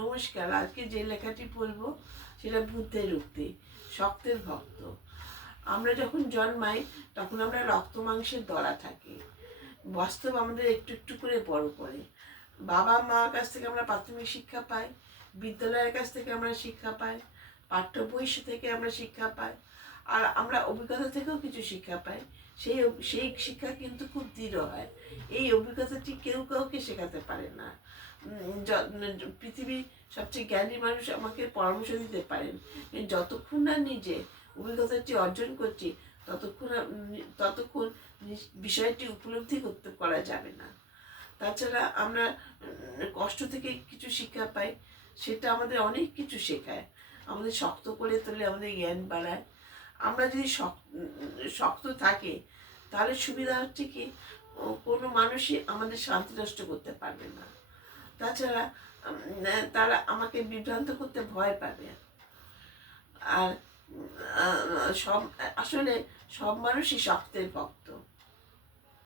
নমস্কার, আজকে যে লেখাটি পড়ব সেটা বুদ্ধের উক্তি, শক্তের ভক্ত। আমরা যখন জন্মাই তখন আমরা রক্ত মাংসের দলা থাকি। বাস্তব আমাদের একটু একটু করে বড় করে। বাবা মার কাছ থেকে আমরা প্রাথমিক শিক্ষা পাই, বিদ্যালয়ের কাছ থেকে আমরা শিক্ষা পাই, পাঠ্য বই থেকে আমরা শিক্ষা পাই, আর আমরা অভিজ্ঞতা থেকেও কিছু শিক্ষা পাই। সেই শিক্ষা কিন্তু খুব দৃঢ় হয়। এই অভিজ্ঞতাটি কেউ কাউকে শেখাতে পারে না। পৃথিবীর সবচেয়ে জ্ঞানী মানুষ আমাকে পরামর্শ দিতে পারেন, যতক্ষণ না নিজে অভিজ্ঞতাটি অর্জন করছি ততক্ষণ বিষয়টি উপলব্ধি করা যাবে না। তাছাড়া আমরা কষ্ট থেকে কিছু শিক্ষা পাই, সেটা আমাদের অনেক কিছু শেখায়, আমাদের শক্ত করে তোলে, আমাদের জ্ঞান বাড়ায়। আমরা যদি শক্ত থাকে তাহলে সুবিধা হচ্ছে কি, কোনো মানুষই আমাদের শান্তি নষ্ট করতে পারবে না। তাছাড়া তারা আমাকে বিভ্রান্ত করতে ভয় পাবে। আর আসলে সব মানুষই শক্তের ভক্ত।